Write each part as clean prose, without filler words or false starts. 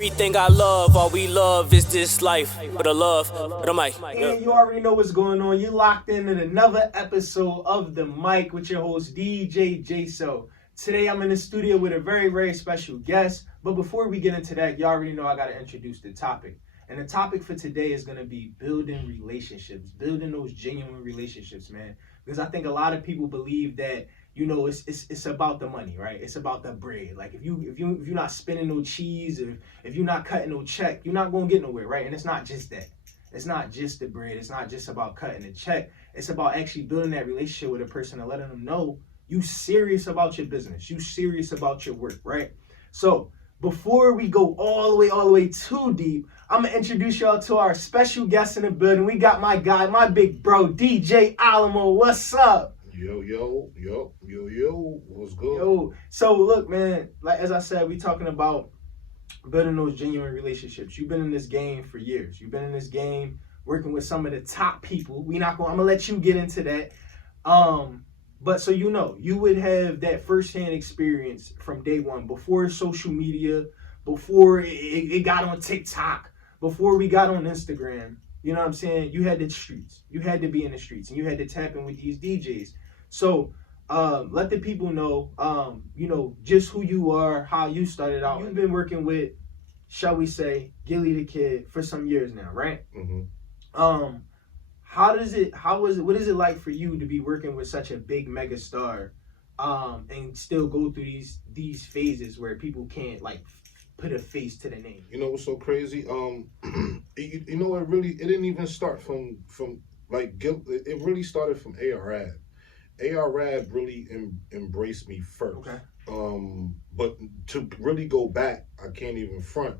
Everything I love, all we love is this life. But a love, but a mic. And you already know what's going on. You're locked in another episode of The Mic with your host, DJ Jaso. Today I'm in the studio with a very, very special guest. But before we get into that, you already know I got to introduce the topic. And the topic for today is going to be building relationships, building those genuine relationships, man. Because I think a lot of people believe that, you know, it's about the money, right? It's about the bread. Like if you're not spending no cheese, if you're not cutting no check, you're not gonna get nowhere, right? And it's not just that. It's not just the bread. It's not just about cutting the check. It's about actually building that relationship with a person and letting them know you serious about your business. You serious about your work, right? So before we go all the way too deep, I'm gonna introduce y'all to our special guest in the building. We got my guy, my big bro, DJ Alamo. What's up? Yo, what's good? Yo, so look, man, like as I said, we talking about building those genuine relationships. You've been in this game for years. You've been in this game working with some of the top people. I'm gonna let you get into that. But so you know, you would have that firsthand experience from day one, before social media, before it got on TikTok, before we got on Instagram. You know what I'm saying? You had the streets. You had to be in the streets, and you had to tap in with these DJs. So let the people know, you know, just who you are, how you started out. You've been working with, shall we say, Gilly the Kid for some years now, right? Mm-hmm. What is it like for you to be working with such a big mega star, and still go through these phases where people can't like put a face to the name? You know what's so crazy? You know, it didn't even start from like it really started from ARAB. ARAB really embraced me first. Okay. But to really go back, I can't even front.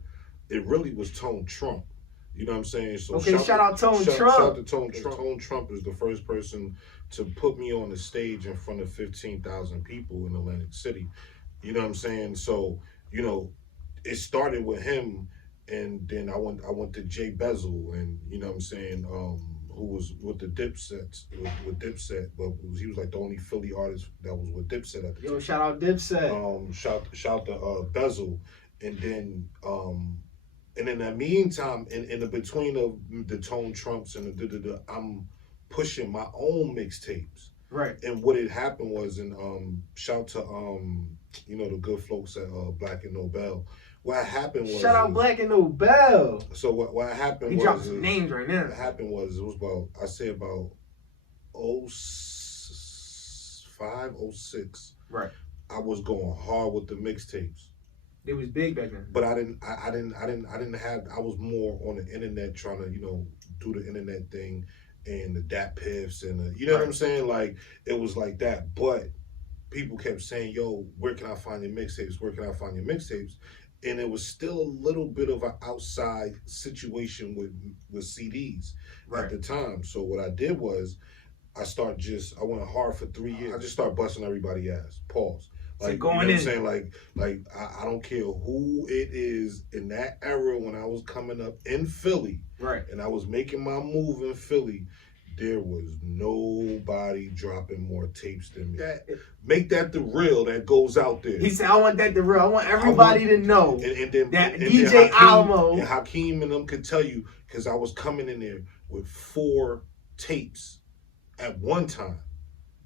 It really was Tone Trump. You know what I'm saying? So okay, shout out Tone Trump. Shout out to Tone Trump. Tone Trump is the first person to put me on the stage in front of 15,000 people in Atlantic City. You know what I'm saying? So, you know, it started with him, and then I went to Jay Bezel, and you know what I'm saying, who was with the Dipset, with Dipset, but he was like the only Philly artist that was with Dipset at the time. Yo, shout out Dipset. Shout to Bezel, and then in that meantime, in the between of the Tone Trumps and I'm pushing my own mixtapes. Right. And what had happened was, and shout to you know, the good folks at Black and Nobel. What happened was, shout out Black and Nobel. So what happened was, he dropped some names right now. What happened was, it was about 05, 06. Right. I was going hard with the mixtapes. It was big back then. But I was more on the internet trying to, you know, do the internet thing and the DAP piffs and the, you know what I'm saying? Like, it was like that. But people kept saying, yo, where can I find your mixtapes? Where can I find your mixtapes? And it was still a little bit of an outside situation with CDs at the time. So what I did was, I went hard for 3 years. I just started busting everybody ass. Pause. Like, going you know what I'm in. saying? Like I don't care who it is in that era when I was coming up in Philly. Right. And I was making my move in Philly. There was nobody dropping more tapes than me. Make that the real that goes out there. He said, I want that the real. I want everybody to know and then, that and DJ then Hakeem, Alamo. And Hakeem and them could tell you, because I was coming in there with 4 tapes at one time.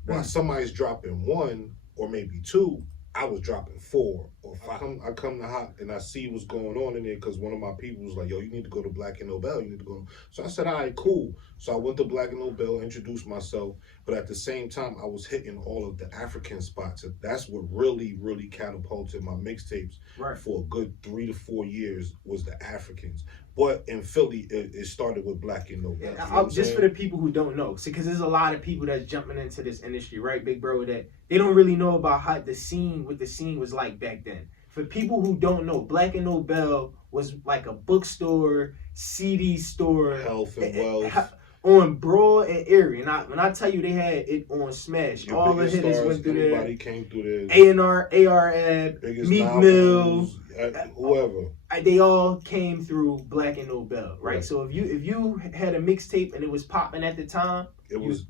While somebody's dropping 1 or maybe 2, I was dropping 4 or 5. I come to Hot and I see what's going on in there, because one of my people was like, yo, you need to go to Black and Nobel. You need to go. So I said, all right, cool. So I went to Black and Nobel, introduced myself. But at the same time, I was hitting all of the African spots. And that's what really, really catapulted my mixtapes for a good 3 to 4 years, was the Africans. But in Philly, it started with Black and Nobel. Yeah, you know just for the people who don't know, because there's a lot of people that's jumping into this industry, right, big bro, that they don't really know about how what the scene was like back then. For people who don't know, Black and Nobel was like a bookstore, CD store, Health and Wealth, on Broad and Erie. And when I tell you they had it on Smash, all the hitters went through there. Everybody came through there. A&R, ARAB, Meek Mill, whoever. They all came through Black and Nobel, right? So if you had a mixtape and it was popping at the time, it was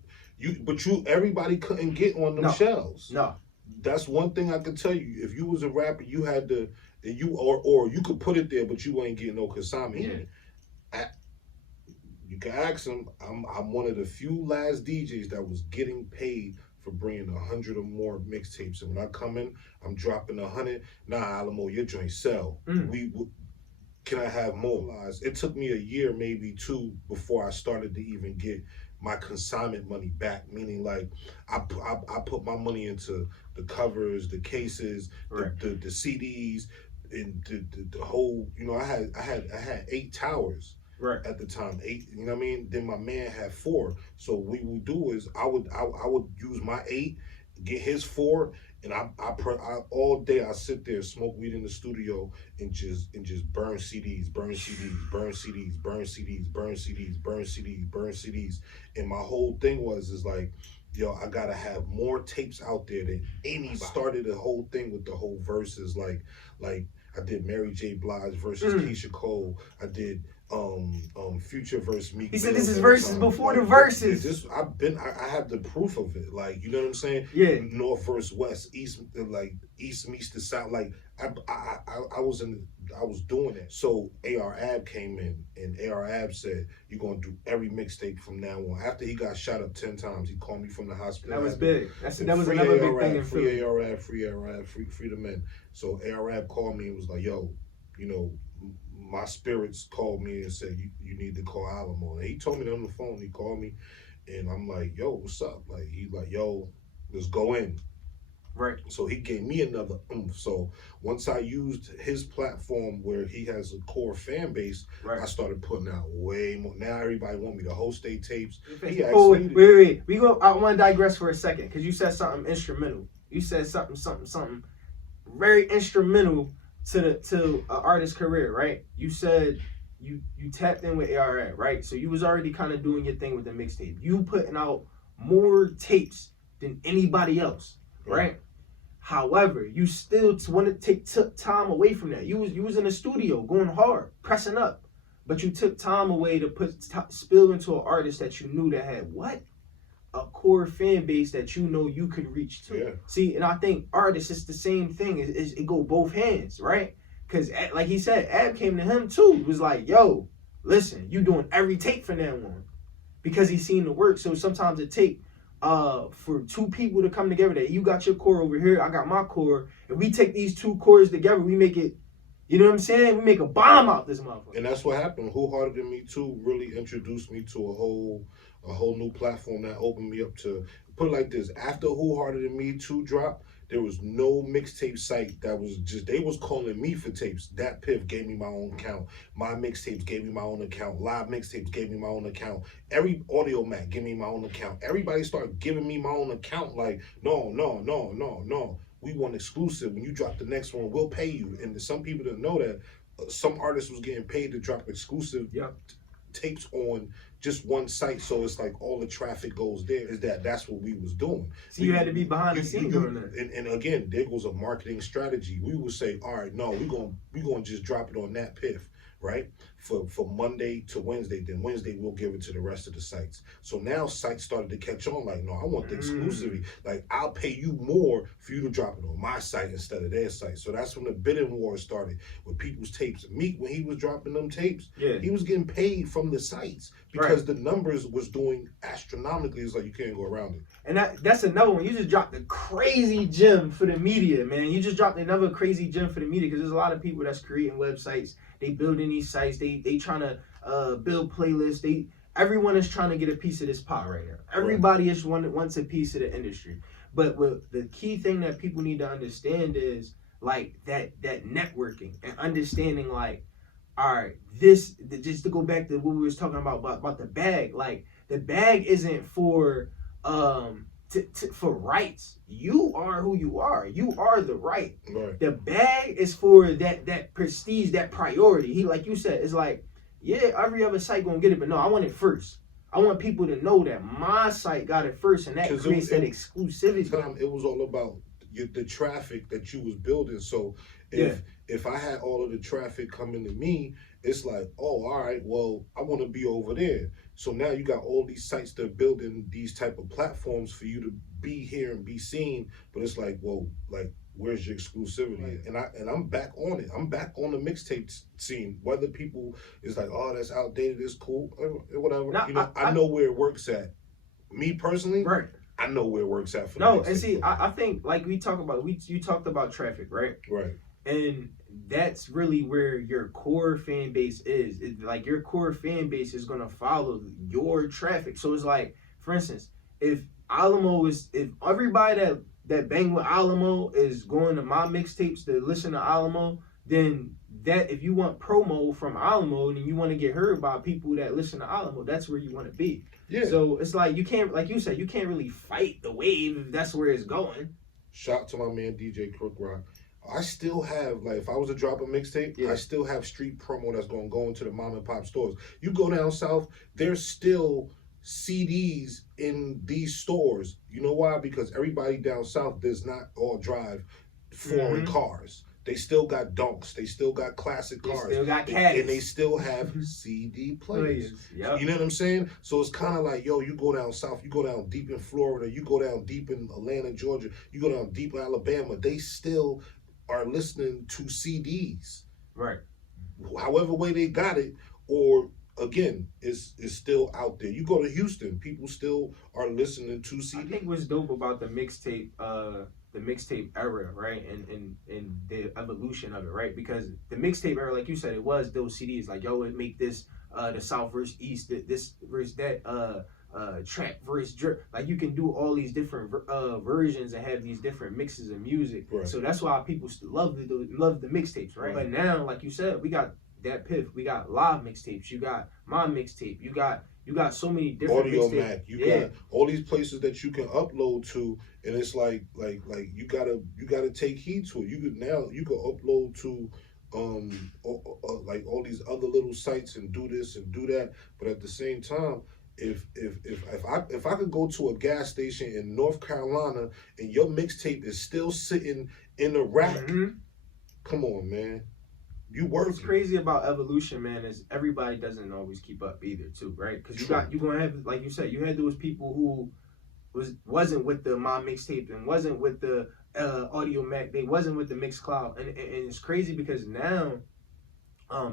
everybody couldn't get on them shelves. No. That's one thing I can tell you. If you was a rapper, you had to And you or you could put it there, but you ain't getting no consignment. Yeah. You can ask him. I'm one of the few last DJs that was getting paid for bringing 100 or more mixtapes. And when I come in, I'm dropping 100. Nah, Alamo, your joint sell. Can I have more? It took me a year, maybe two, before I started to even get my consignment money back. Meaning, like, I put my money into the covers, the cases, right. the CDs, and the whole. You know, I had 8 towers. Right. At the time, 8, you know what I mean? Then my man had 4. So what we would do is I would use my 8, get his 4, and I all day I sit there, smoke weed in the studio, and just burn CDs, burn CDs, burn CDs, burn CDs, burn CDs, burn CDs, burn CDs. And my whole thing is like, yo, I gotta have more tapes out there than anybody. Started the whole thing with the whole verses, like I did Mary J. Blige versus Keisha Cole. I did Future versus Meek. He said this is verses before the verses. I have the proof of it. Like, you know what I'm saying? Yeah. North versus West, East meets the South. Like I was doing it. So AR Ab came in, and AR Ab said, "You're gonna do every mixtape from now on." After he got shot up 10 times, he called me from the hospital. That was big. That was another big thing in Philly. Free AR Ab, free the men. So AR Ab called me and was like, "Yo, you know, my spirits called me and said, you need to call Alamo." And he told me that on the phone. He called me, and I'm like, "Yo, what's up?" Like, he's like, "Yo, let's go in." Right. So he gave me another oomph. So once I used his platform where he has a core fan base, right, I started putting out way more. Now everybody want me to host their tapes. Wait. I want to digress for a second, because you said something instrumental. You said something very instrumental to an artist's career, right? You said you tapped in with ARF, right? So you was already kind of doing your thing with the mixtape. You putting out more tapes than anybody else, right? However, you still want to took time away from that. You was in the studio going hard, pressing up, but you took time away to spill into an artist that you knew that had a core fan base that you know you could reach to. Yeah. See, and I think artists, it's the same thing. It go both hands, right? Because like he said, Ab came to him too. It was like, "Yo, listen, you doing every tape from now on," because he seen the work. So sometimes it take for 2 people to come together. That you got your core over here, I got my core. If we take these 2 cores together, we make it. You know what I'm saying? We make a bomb out this motherfucker. And that's what happened. Who Harder Than Me Too really introduced me to a whole new platform that opened me up to, put it like this. After Who Harder Than Me 2 dropped, there was no mixtape site that was just, they was calling me for tapes. Dat Piff gave me my own account. My Mixtapes gave me my own account. Live Mixtapes gave me my own account. Every Audio Mac gave me my own account. Everybody started giving me my own account. Like, no. We want exclusive. When you drop the next one, we'll pay you. And some people didn't know that some artists was getting paid to drop exclusive tapes on just one site. So it's like all the traffic goes there. That's what we was doing. So you had to be behind the scenes doing that. And again, there was a marketing strategy. We would say, all right, no, we're gonna just drop it on that Piff, right? For Monday to Wednesday. Then Wednesday we'll give it to the rest of the sites. So now sites started to catch on. Like, no, I want the exclusivity. Like, I'll pay you more for you to drop it on my site instead of their site. So that's when the bidding war started with people's tapes. Meek, when he was dropping them tapes, he was getting paid from the sites because the numbers was doing astronomically. It's like you can't go around it. And that's another one. You just dropped a crazy gem for the media, man. You just dropped another crazy gem for the media, because there's a lot of people that's creating websites. They building these sites. They trying to build playlists. Everyone is trying to get a piece of this pie right now. Everybody wants a piece of the industry. But the key thing that people need to understand is like that networking and understanding, like, all right, just to go back to what we was talking about the bag. Like, the bag isn't for for rights. You are who you are. You are the right. The bag is for that prestige, that priority. Like you said, it's like, yeah, every other site gonna get it, but no, I want it first. I want people to know that my site got it first, and that creates that exclusivity. It was all about the traffic that you was building. So if I had all of the traffic coming to me, it's like, oh, all right, well, I want to be over there. So now you got all these sites that are building these type of platforms for you to be here and be seen. But it's like, well, like, where's your exclusivity? And I'm back on it. I'm back on the mixtape scene. Whether people is like, oh, that's outdated, it's cool, whatever. Now, I know where it works at. Me personally, right. I know where it works at for the and see, I think like you talked about Traffic, right? Right. And that's really where your core fan base is. Like your core fan base is gonna follow your Traffic. So it's like, for instance, if everybody that bang with Alamo is going to my mixtapes to listen to Alamo, then that if you want promo from Alamo and you want to get heard by people that listen to Alamo, that's where you want to be. Yeah. So it's like you can't, like you said, you can't really fight the wave if that's where it's going. Shout out to my man DJ Crook Rock. I still have, like, if I was to drop a mixtape, I still have street promo that's going to go into the mom and pop stores. You go down south, there's still CDs in these stores. You know why? Because everybody down south does not all drive foreign cars. They still got donks. They still got classic cars. They still got caddies. And they still have CD players. Yep. You know what I'm saying? So it's kind of like, yo, you go down south, you go down deep in Florida, you go down deep in Atlanta, Georgia, you go down deep in Alabama, they still are listening to CDs. Right. However way they got it, or again, is still out there. You go to Houston, people still are listening to CDs. I think what's dope about the mixtape era, right, and the evolution of it, right, because the mixtape era, like you said, it was those CDs, like, yo, it make this the South versus East, this versus that, trap versus drip. Like, you can do all these different versions and have these different mixes of music. Right. So that's why people still love the mixtapes, right? But now, like you said, we got that Piff, we got live mixtapes, you got my mixtape, you got so many different Audio mixtapes. Mac, you got all these places that you can upload to, and it's like you gotta take heed to it. You could upload to like all these other little sites and do this and do that, but at the same time, if I could go to a gas station in North Carolina and your mixtape is still sitting in a rack, come on, man. What's crazy about evolution, man, is everybody doesn't always keep up either, too, right? Because you're gonna have, like you said, you had those people who wasn't with the my mixtape and wasn't with the Audio Mac, they wasn't with the Mixcloud, and it's crazy because now,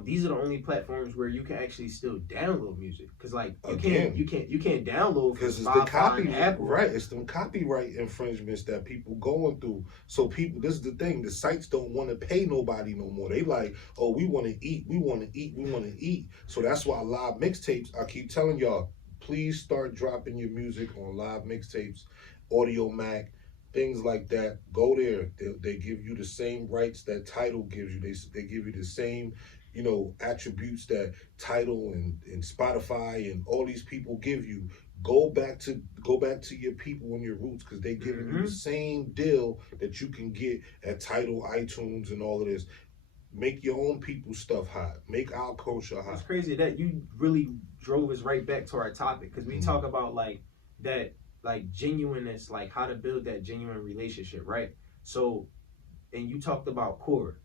these are the only platforms where you can actually still download music. Cause like you can't download because it's the copyright, right? It's the copyright infringements that people going through. So people, this is the thing: the sites don't want to pay nobody no more. They like, oh, we want to eat, we want to eat, we want to eat. So that's why live mixtapes. I keep telling y'all, please start dropping your music on live mixtapes, Audio Mac, things like that. Go there. They give you the same rights that Tidal gives you. They give you the same, attributes that Tidal and Spotify and all these people give you. Go back to your people and your roots, because they giving you the same deal that you can get at Tidal, iTunes, and all of this. Make your own people's stuff hot. Make our culture hot. It's crazy that you really drove us right back to our topic, because we talk about that genuineness, like how to build that genuine relationship, right? So, and you talked about core.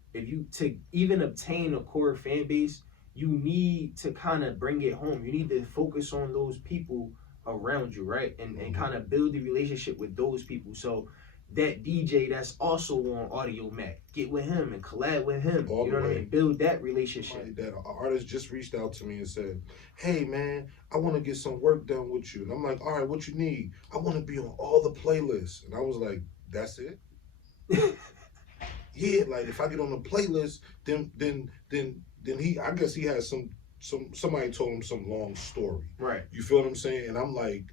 To even obtain a core fan base, you need to kind of bring it home. You need to focus on those people around you, right? And kind of build the relationship with those people. So that DJ that's also on Audio Mac, get with him and collab with him. You know what I mean? Build that relationship. That artist just reached out to me and said, hey man, I want to get some work done with you. And I'm like, all right, what you need? I want to be on all the playlists. And I was like, that's it? Yeah, like if I get on the playlist, then he, I guess he has somebody told him some long story. Right. You feel what I'm saying? And I'm like,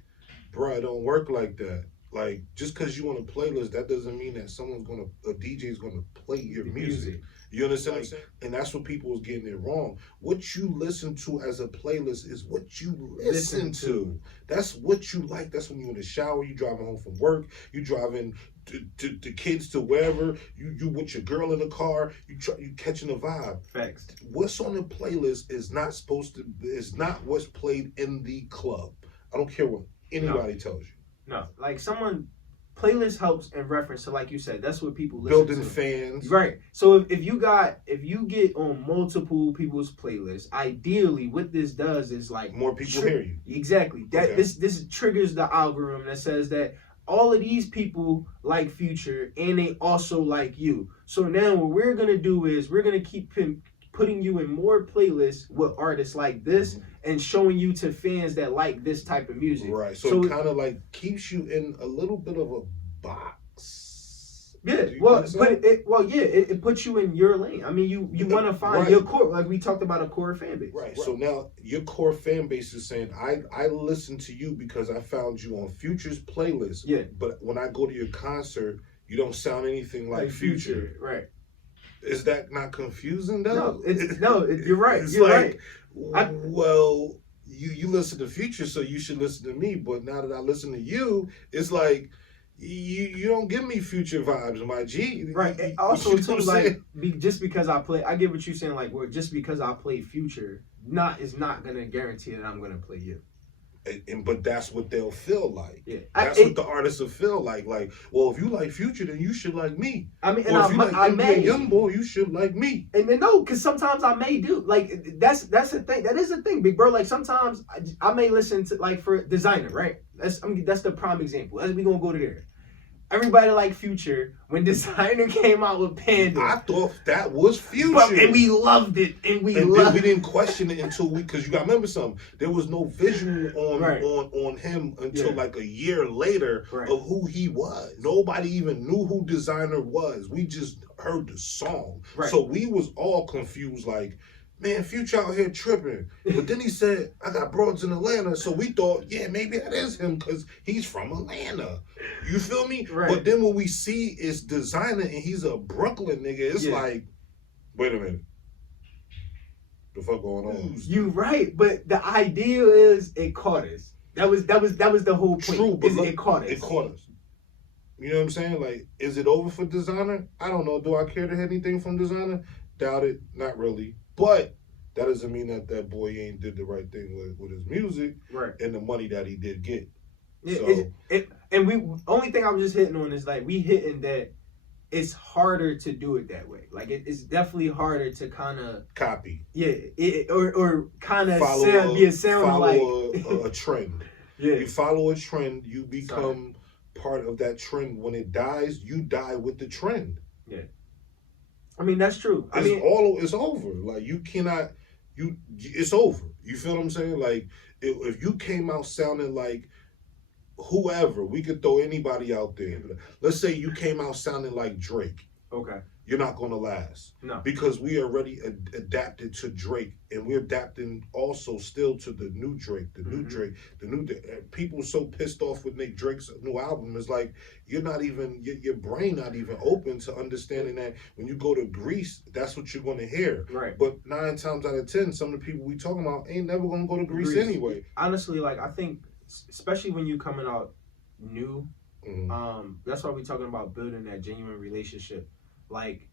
bro, it don't work like that. Like, just because you on a playlist, that doesn't mean that a DJ is gonna play your music. You understand what I'm saying? And that's what people was getting it wrong. What you listen to as a playlist is what you listen to. That's what you like. That's when you're in the shower, you driving home from work, you driving to kids to wherever, you with your girl in the car, you catching the vibe. Facts. What's on the playlist is not what's played in the club. I don't care what anybody tells you. No, like playlist helps in reference to, like you said, that's what people listen building to. fans. Right. So if you get on multiple people's playlists, ideally what this does is like more people hear you. Exactly. This triggers the algorithm that says that all of these people like Future, and they also like you. So now what we're gonna do is we're gonna keep putting you in more playlists with artists like this, and showing you to fans that like this type of music. Right. So it kind of like keeps you in a little bit of a box. Yeah. Well, but it puts you in your lane. I mean, you want to find your core, like we talked about a core fan base. Right. So now your core fan base is saying, I listened to you because I found you on Future's playlist. Yeah. But when I go to your concert, you don't sound anything like Future. Right. Is that not confusing though? You're right. It's you're like, right. Well, you listen to Future, so you should listen to me. But now that I listen to you, it's like you don't give me Future vibes, my G. Right. And also, too, like just because I get what you're saying. Like, well, just because I play Future, is not gonna guarantee that I'm gonna play you. But that's what they'll feel like. Yeah. That's what the artists will feel like. Like, well, if you like Future, then you should like me. I mean, or if you like NBA Youngboy, you should like me. And then no, because sometimes I may do. Like, that's the thing. That is the thing, big bro. Like, sometimes I may listen to, like, for Designer, right? That's the prime example. We gonna go to there. Everybody liked Future when Designer came out with Panda. I thought that was Future. And we loved it. And we didn't question it until because you got to remember something. There was no visual on him until like a year later of who he was. Nobody even knew who Designer was. We just heard the song. Right. So we was all confused like, man, Future out here tripping. But then he said, I got broads in Atlanta. So we thought, yeah, maybe that is him because he's from Atlanta. You feel me? Right. But then when we see it's Designer and he's a Brooklyn nigga, it's like, wait a minute. The fuck going on? You right, but the idea is it caught us. That was the whole point. True, but look, it caught us. It caught us. You know what I'm saying? Like, is it over for Designer? I don't know. Do I care to hear anything from Designer? Doubt it. Not really. But that doesn't mean that boy ain't did the right thing with his music and the money that he did get. And we only thing I was just hitting on is like we hitting that it's harder to do it that way. Like it's definitely harder to kind of copy. Yeah, or kind of sound like a trend. Yeah, you follow a trend, you become part of that trend. When it dies, you die with the trend. Yeah. I mean, that's true. It's over. Like, you cannot, it's over. You feel what I'm saying? Like, if you came out sounding like whoever, we could throw anybody out there. Let's say you came out sounding like Drake. Okay. You're not going to last. No. Because we already adapted to Drake, and we're adapting also still to the new Drake, people are so pissed off with Nick Drake's new album. It's like, you're not even, your brain not even open to understanding that when you go to Greece, that's what you're going to hear. Right. But 9 times out of 10, some of the people we talking about ain't never going to go to Greece anyway. Honestly, like, I think, especially when you coming out new, that's why we're talking about building that genuine relationship. Like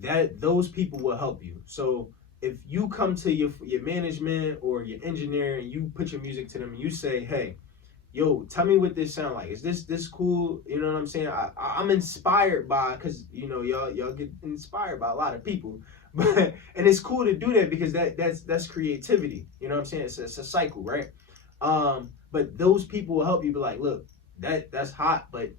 that, those people will help you. So if you come to your management or your engineer and you put your music to them and you say, hey, yo, tell me what this sound like. Is this cool? You know what I'm saying? I'm inspired by, because you know y'all get inspired by a lot of people, but and it's cool to do that because that's creativity. You know what I'm saying? It's a cycle, right? But those people will help you be like, look, that's hot, but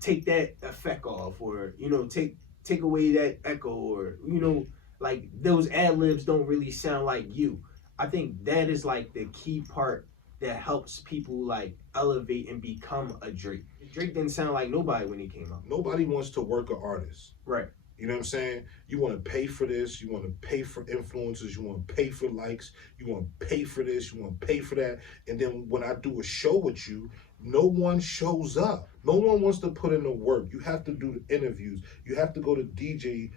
take that effect off, or you know, take away that echo, or you know, like those ad libs don't really sound like you. I think that is like the key part that helps people like elevate and become a Drake. Drake didn't sound like nobody when he came out. Nobody wants to work an artist. Right. You know what I'm saying? You want to pay for this. You want to pay for influencers. You want to pay for likes. You want to pay for this. You want to pay for that. And then when I do a show with you, no one shows up. No one wants to put in the work. You have to do the interviews. You have to go to DJ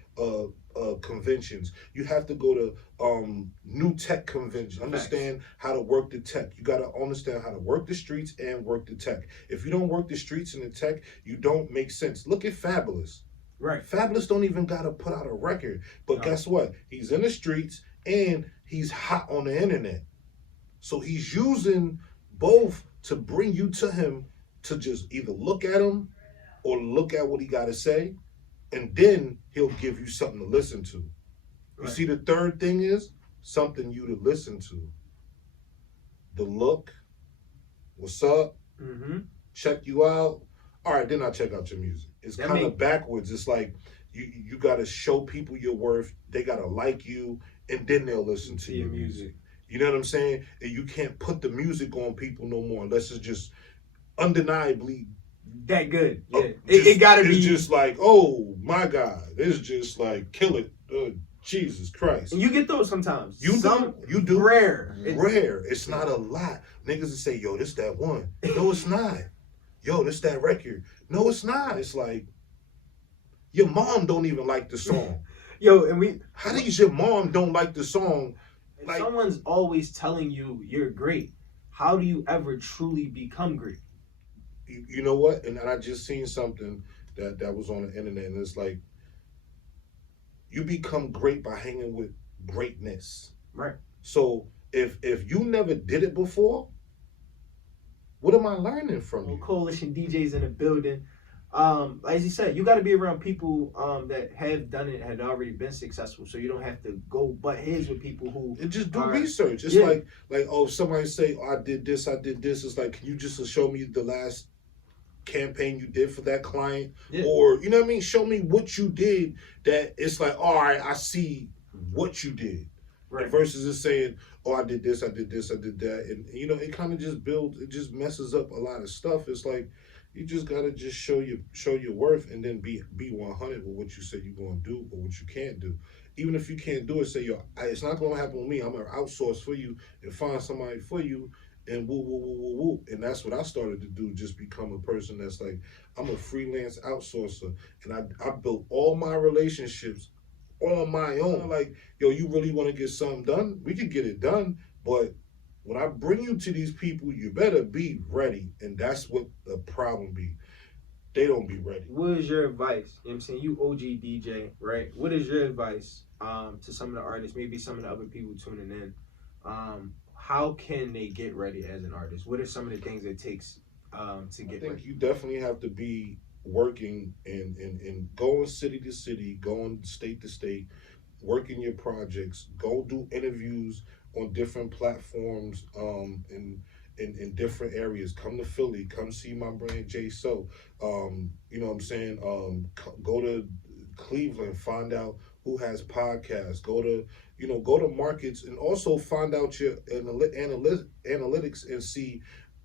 conventions. You have to go to new tech conventions. Understand how to work the tech. You got to understand how to work the streets and work the tech. If you don't work the streets and the tech, you don't make sense. Look at Fabulous. Right. Fabulous don't even got to put out a record. But guess what? He's in the streets and he's hot on the internet. So he's using both to bring you to him to just either look at him or look at what he got to say. And then he'll give you something to listen to. You see, the third thing is something you to listen to. The look. What's up? check you out. All right, then I check out your music. It's kind of backwards. It's like you got to show people your worth. They got to like you, and then they'll listen to your music. You know what I'm saying? And you can't put the music on people no more unless it's just undeniably that good. Yeah, it gotta be. It's just like, oh my God, it's just like kill it. Jesus Christ. And you get those sometimes. You do. Rare. It's not a lot. Niggas will say, yo, this that one. No, it's not. Yo, this that record. No, it's not. It's like, your mom don't even like the song. How does your mom don't like the song? Like, someone's always telling you you're great. How do you ever truly become great? You know what? And I just seen something that was on the internet, and it's like, you become great by hanging with greatness. Right. So if you never did it before, what am I learning from you? Coalition DJs in the building. As you said, you got to be around people that have done it, had already been successful, so you don't have to go butt heads with people who just do research. It's like oh, somebody say, oh, I did this. It's like, can you just show me the last campaign you did for that client? Or, you know what I mean? Show me what you did that it's like, all right, I see what you did. Right. Versus just saying, oh, I did this, I did that. And, you know, it kind of it just messes up a lot of stuff. It's like, you just got to just show your worth and then be 100 with what you say you're going to do or what you can't do. Even if you can't do it, say, yo, it's not going to happen with me. I'm going to outsource for you and find somebody for you. And woo. And that's what I started to do, just become a person that's like, I'm a freelance outsourcer. And I built all my relationships on my own. Like, yo, you really want to get something done? We can get it done. But when I bring you to these people, you better be ready. And that's what the problem be. They don't be ready. What is your advice? You know what I'm saying? You OG DJ, right? What is your advice to some of the artists, maybe some of the other people tuning in? How can they get ready as an artist? What are some of the things it takes to get ready? I think you definitely have to be working and going city to city, going state to state, working your projects, go do interviews on different platforms in different areas. Come to Philly, come see my brand J So. You know what I'm saying? Go to Cleveland, find out who has podcasts. Go to markets and also find out your analytics and see,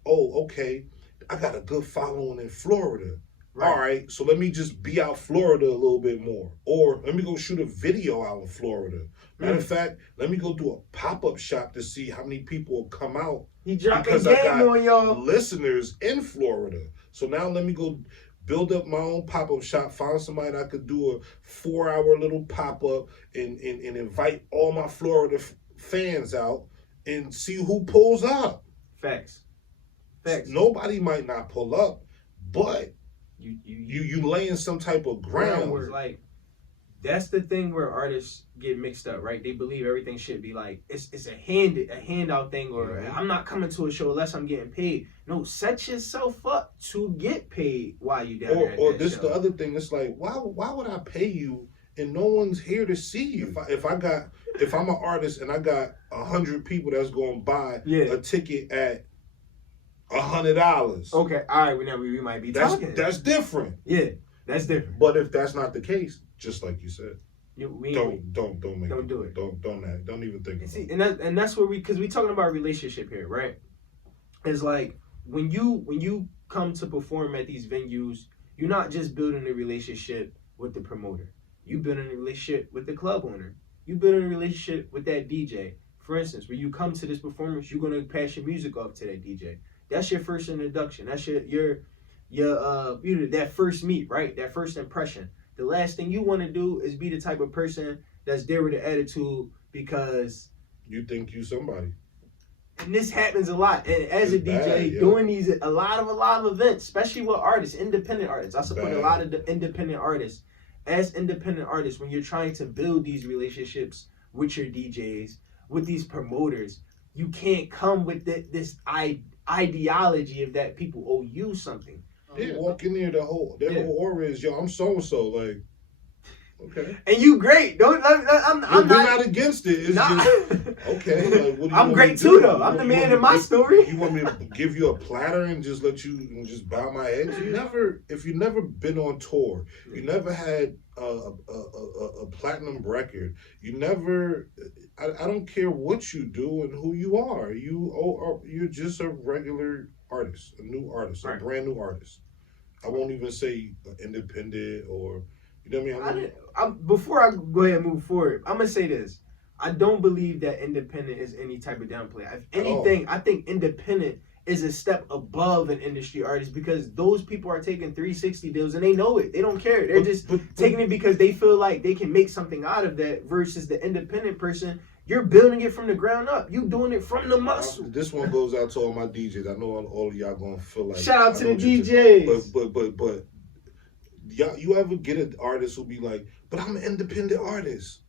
oh, okay, I got a good following in Florida. Right. All right, so let me just be out Florida a little bit more. Or let me go shoot a video out in Florida. Matter of fact, let me go do a pop-up shop to see how many people will come out. Because I got listeners in Florida. So now let me go build up my own pop-up shop, find somebody that could do a 4-hour little pop-up and invite all my Florida fans out and see who pulls up. Facts. Nobody might not pull up, but you laying some type of ground. Like, that's the thing where artists get mixed up, right? They believe everything should be like, it's a handout thing, or I'm not coming to a show unless I'm getting paid. No, set yourself up to get paid while you down there. Or this show. The other thing, it's like, why would I pay you and no one's here to see you? If I'm an artist and I got 100 people that's going to buy a ticket at $100. Okay, all right, we might be talking. That's different. Yeah, that's different. But if that's not the case, just like you said, don't do it. Don't even think about it. And that's where because we talking about relationship here, right? It's like when you come to perform at these venues, you're not just building a relationship with the promoter. You building a relationship with the club owner. You building a relationship with that DJ. For instance, when you come to this performance, you're gonna pass your music off to that DJ. That's your first introduction. That's your that first meet, right? That first impression. The last thing you want to do is be the type of person that's there with an attitude because you think you somebody. And this happens a lot. And as a DJ, doing a lot of events, especially with artists, independent artists. I support a lot of the independent artists. As independent artists, when you're trying to build these relationships with your DJs, with these promoters, you can't come with this ideology of that people owe you something. They walk in there, their whole aura is, yo, I'm so-and-so, like, Okay. And you great. I'm not against it. It's just okay. Like, what do you I'm great too, though. I'm the man in my story. You want me to give you a platter and just let you and just bow my head? If you never been on tour, you never had a platinum record. You never. I don't care what you do and who you are. You're just a regular artist, a new artist, a brand new artist. I won't even say independent or. You know what I mean? Before I go ahead and move forward, I'm gonna say this. I don't believe that independent is any type of downplay. If anything, I think independent is a step above an industry artist because those people are taking 360 deals and they know it. They don't care. They're just taking it because they feel like they can make something out of that versus the independent person. You're building it from the ground up. You doing it from the muscle. This one goes out to all my DJs. I know all of y'all gonna feel like shout out to the DJs. But y'all, you ever get an artist who be like, but I'm an independent artist.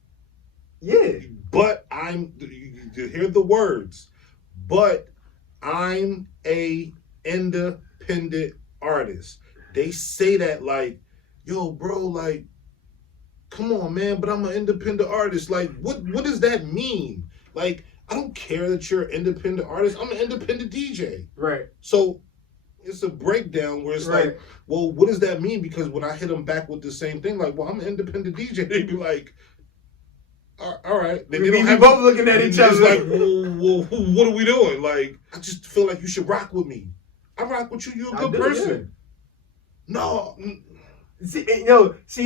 Yeah. But you hear the words, but I'm a independent artist. They say that like, yo, bro, like, come on, man, but I'm an independent artist. Like, what does that mean? Like, I don't care that you're an independent artist. I'm an independent DJ. Right. So it's a breakdown where it's like, well, what does that mean? Because when I hit them back with the same thing, like, well, I'm an independent DJ, they'd be like, all right. They don't both looking at each other. It's like, well, what are we doing? Like, I just feel like you should rock with me. I rock with you. You're a good person. Yeah. No. See,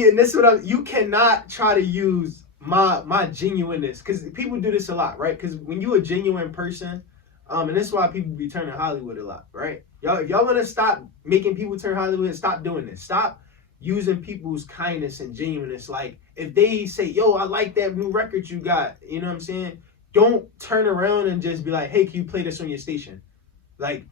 and this is what you cannot try to use my genuineness because people do this a lot, right? Because when you a genuine person, and this is why people be turning Hollywood a lot, right? If y'all want to stop making people turn Hollywood, stop doing this. Stop using people's kindness and genuineness. Like, if they say, yo, I like that new record you got, you know what I'm saying? Don't turn around and just be like, hey, can you play this on your station? Like,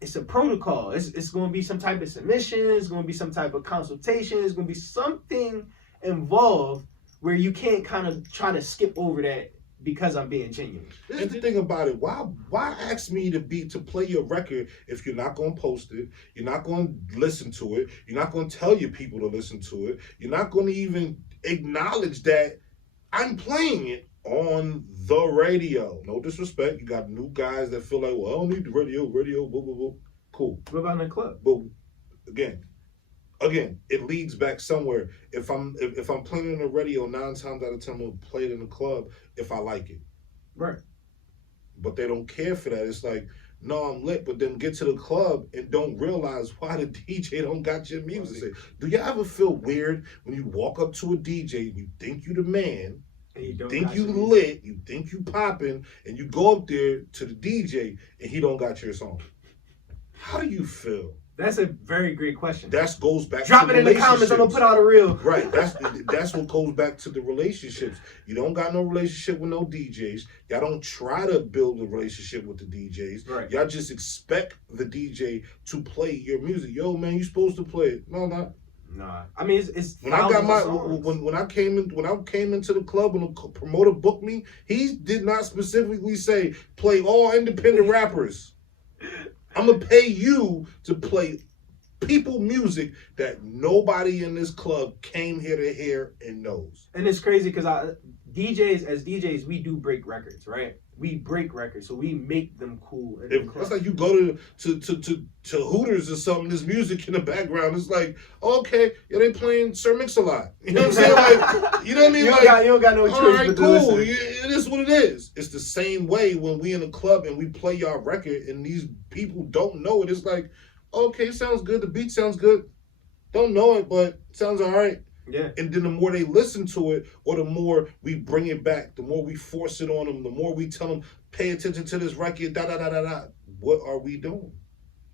it's a protocol. It's going to be some type of submission. It's going to be some type of consultation. It's going to be something involved where you can't kind of try to skip over that because I'm being genuine. Here's the thing about it. Why ask me to play your record if you're not going to post it? You're not going to listen to it. You're not going to tell your people to listen to it. You're not going to even acknowledge that I'm playing it on the radio. No disrespect. You got new guys that feel like, well, I don't need the radio, blah, blah, blah. Cool. What about in the club? But again, it leads back somewhere. If I'm playing on the radio, 9 times out of 10 I'm gonna play it in the club if I like it. Right. But they don't care for that. It's like, no, I'm lit, but then get to the club and don't realize why the DJ don't got your music. Do you ever feel weird when you walk up to a DJ and you think you the man, and you think you lit, you think you popping, and you go up there to the DJ and he don't got your song? How do you feel? That's a very great question. That goes back Drop to it in the comments. I'm going to put out a reel. Right. That's what goes back to the relationships. You don't got no relationship with no DJs. Y'all don't try to build a relationship with the DJs. Right. Y'all just expect the DJ to play your music. Yo, man, you supposed to play it. No, not. Nah. I mean, it's when I got my when I came into the club and the promoter booked me, he did not specifically say play all independent rappers. I'm going to pay you to play people music that nobody in this club came here to hear and knows. And it's crazy because DJs, we do break records, right? We break records, so we make them cool. It's like you go to Hooters or something, there's music in the background. It's like, okay, yeah, they playing Sir Mix-a-Lot. You know what I'm saying? Like, you know what I mean? You don't got no choice. All right, cool. It is what it is. It's the same way when we in a club and we play y'all record and these people don't know it. It's like, okay, sounds good. The beat sounds good. Don't know it, but it sounds all right. Yeah. And then the more they listen to it, or the more we bring it back, the more we force it on them, the more we tell them, pay attention to this record, da-da-da-da-da. What are we doing?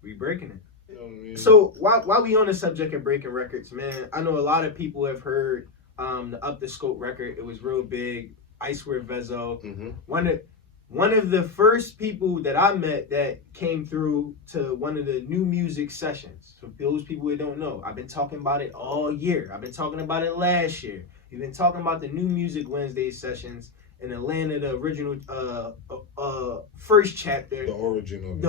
We breaking it. You know what I mean? So while we on the subject of breaking records, man, I know a lot of people have heard the Up the Scope record. It was real big. I Swear Vezo. Mm-hmm. One of the first people that I met that came through to one of the new music sessions. For those people who don't know, I've been talking about it all year. I've been talking about it last year. We've been talking about the New Music Wednesday sessions in Atlanta, the original first chapter. The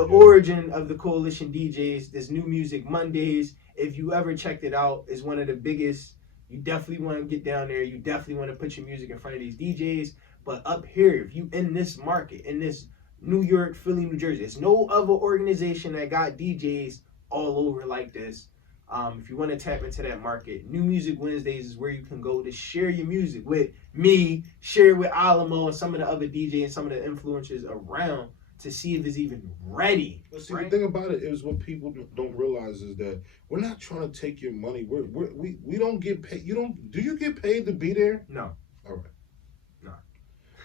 origin of the Coalition DJs, this New Music Mondays. If you ever checked it out, it's one of the biggest you definitely want to get down there. You definitely want to put your music in front of these DJs. But up here, if you in this market, in this New York, Philly, New Jersey, there's no other organization that got DJs all over like this. If you want to tap into that market, New Music Wednesdays is where you can go to share your music with me, share it with Alamo and some of the other DJs and some of the influencers around to see if it's even ready. Well, see, right? the thing about it is what people don't realize is that we're not trying to take your money. We don't get paid. Do you get paid to be there? No. All right. No.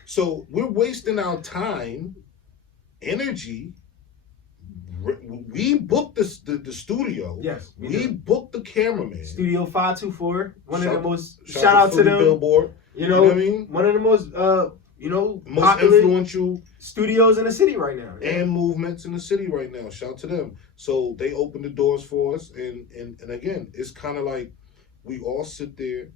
So we're wasting our time, energy. We booked the studio. Yes. We booked the cameraman. Studio 524, one of the most, shout shout out to them. Billboard. You know what I mean? One of the most, most popular influential studios in the city right now. And movements in the city right now. Shout to them. So they opened the doors for us, and again, it's kind of like we all sit there,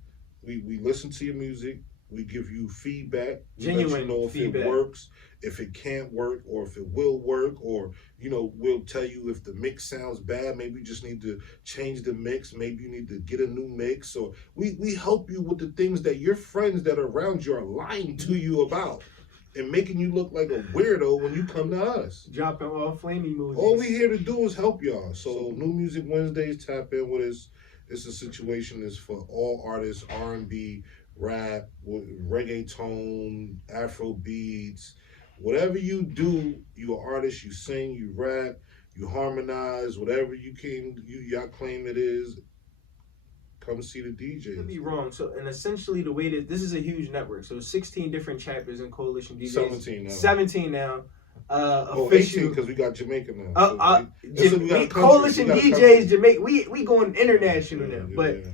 we listen to your music, we give you feedback, we let you know if feedback. it works, if it can't work, or if it will work, or we'll tell you if the mix sounds bad, maybe you just need to change the mix, maybe you need to get a new mix, or we help you with the things that your friends that are around you are lying to you about and making you look like a weirdo when you come to us. Dropping all flame emojis. All we here to do is help y'all. So New Music Wednesdays, tap in with us. It's a situation that's for all artists, R&B, rap, reggaeton, Afro beats, whatever you do, you're an artist, you sing, you rap, you harmonize, whatever y'all claim it is, come see the DJs. Could be wrong. So, and essentially the way that this is a huge network. So 16 different chapters in Coalition DJs. 17 now. Official. 18 because we got Jamaica now. Coalition DJs, Jamaica. We going international now. But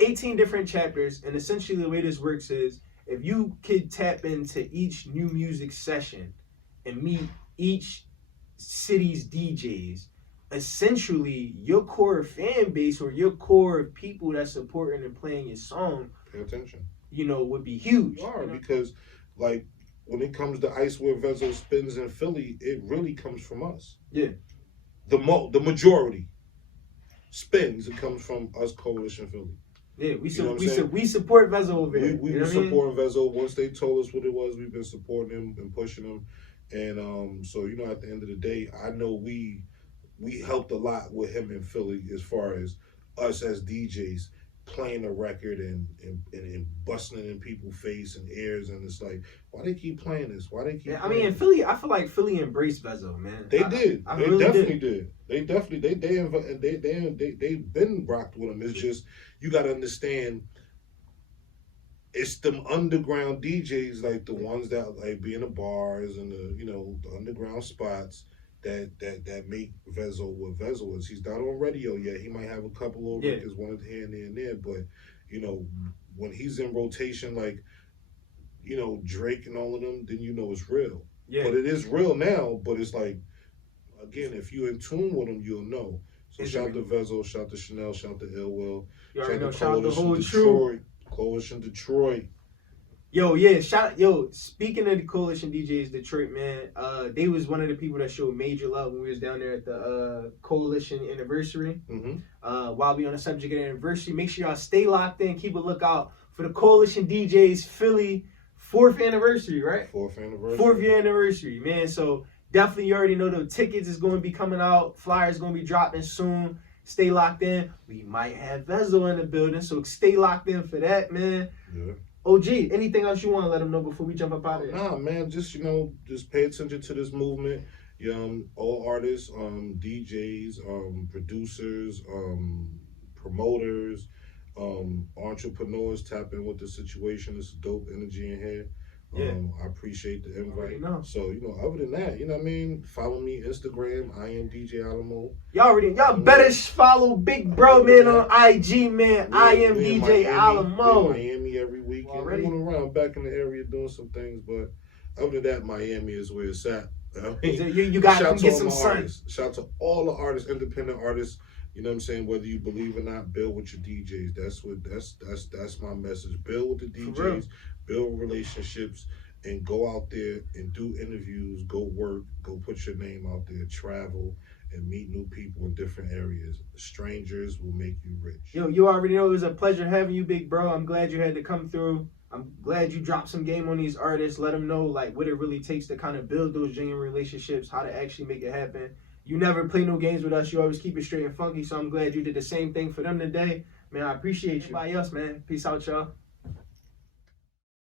18 different chapters, and essentially the way this works is if you could tap into each new music session and meet each city's DJs, essentially your core fan base or your core of people that's supporting and playing your song, pay attention, would be huge. Because like when it comes to Ice Where Vezzo Spins in Philly, it really comes from us. Yeah. The majority spins, it comes from us, Coalition Philly. Yeah, we support Vezzo over here. We were supporting Vezzo. Once they told us what it was, we've been supporting him and pushing him. And so at the end of the day, I know we helped a lot with him in Philly as far as us as DJs playing a record and busting it in people's face and ears, and it's like, why they keep playing this? Why they keep? I mean, in Philly, I feel like Philly embraced Vezzo, man. They did. I They really definitely did. They definitely they've been rocked with them. It's just you got to understand. It's them underground DJs, like the ones that like be in the bars and the underground spots that make Vezzo what Vezzo is. He's not on radio yet. He might have a couple of records, one here and there, but when he's in rotation, like Drake and all of them, then it's real. Yeah. But it is real now. But it's like, again, if you're in tune with him, you'll know. So shout to Vezzo, shout to Chanel, shout to Ill Will, shout to the whole Detroit. Coalition Detroit. Speaking of the Coalition DJs Detroit, man, they was one of the people that showed major love when we was down there at the Coalition anniversary. Mm-hmm. While we on the subject of the anniversary, make sure y'all stay locked in, keep a lookout for the Coalition DJs Philly 4th anniversary, right? 4th year anniversary, man. So definitely you already know the tickets is going to be coming out, flyers going to be dropping soon. Stay locked in. We might have Vezzo in the building, so stay locked in for that, man. Yeah. OG, anything else you want to let them know before we jump up out of here? Nah, man, just pay attention to this movement. All artists, DJs, producers, promoters, entrepreneurs, tap in with the situation. It's dope energy in here. Yeah. I appreciate the invite. So, other than that, what I mean? Follow me Instagram. I am DJ Alamo. Y'all better follow Big Bro, man, on IG, man. I am DJ Alamo. Miami every weekend. I'm going around back in the area doing some things, but other than that, Miami is where it's at. I mean, you got to come get some sun. Shout to all the artists, independent artists. You know what I'm saying? Whether you believe or not, build with your DJs. That's my message. Build with the DJs, build relationships, and go out there and do interviews, go work, go put your name out there, travel, and meet new people in different areas. Strangers will make you rich. Yo, you already know it was a pleasure having you, big bro. I'm glad you had to come through. I'm glad you dropped some game on these artists. Let them know like what it really takes to kind of build those genuine relationships, how to actually make it happen. You never play no games with us. You always keep it straight and funky. So I'm glad you did the same thing for them today. Man, I appreciate you. Everybody else, man. Peace out, y'all.